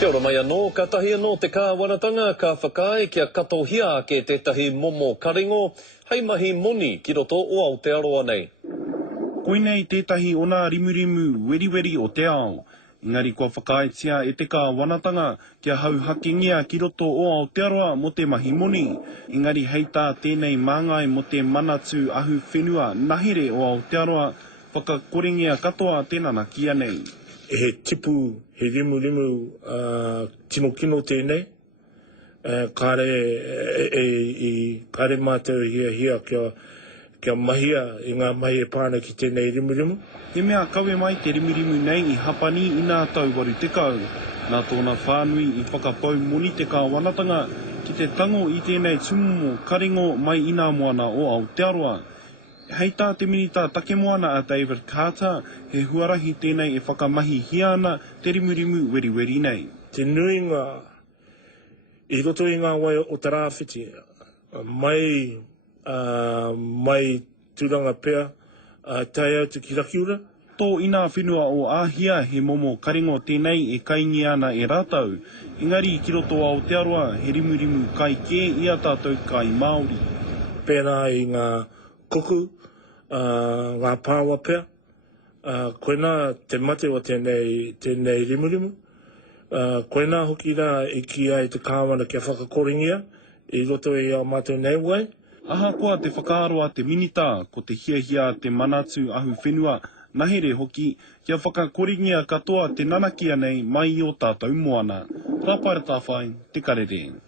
Kia ora mai anō, ka tahi anō te kāwanatanga, ka whakae kia katohia ke te tahi momo karingo, hei mahi moni ki roto o Aotearoa nei. Koinei tētahi o nā rimurimu weriweri o te ao. Engari kua whakaaetia e te kāwanatanga kia hau hakingia ki roto o Aotearoa mo te mahi moni. Engari hei tā tēnei māngai mo te manatu ahu whenua nahere o Aotearoa whakakorengia katoa tēnana kia nei. He tipu, he rimu tino kino tēnei. Kāre mātou hia kia mahia i ngā mahi e pāna ki tēnei rimu. He mea kawe mai te rimu nei i hapani i nā tauwaru tekau. Nā tōna whānui i whakapau moni te kāwanatanga ki te tango i tēnei tumumo karingo mai i nā moana o Aotearoa. Hei tā te minita take moana a David Carter, he huarahi tēnei e whakamahi hia ana te rimu weriweri nei. Te nui ngā, i roto i ngā wai o te rāwhiti, mai tūranga pēr, tai au te kirakiura. Tō ina whenua o āhia he momo karingo tēnei e kaingi ana e rātau. Engari ki roto a Aotearoa he rimu kai kē ia tātou kai Māori. Pēnā i ngā kuku, ngā pāwa pēr, koina te mate o tēnei rimu. Koina hoki rā i ki ai te kāwana kia whakakoringia, i roto i au mātou nei wai. Aha koa te whakaaroa te minita, ko te hiahia te manatu ahu whenua, nahere hoki, kia whakakoringia katoa te nanakia nei mai o tātou moana. Rāpare tāwhai, te karere.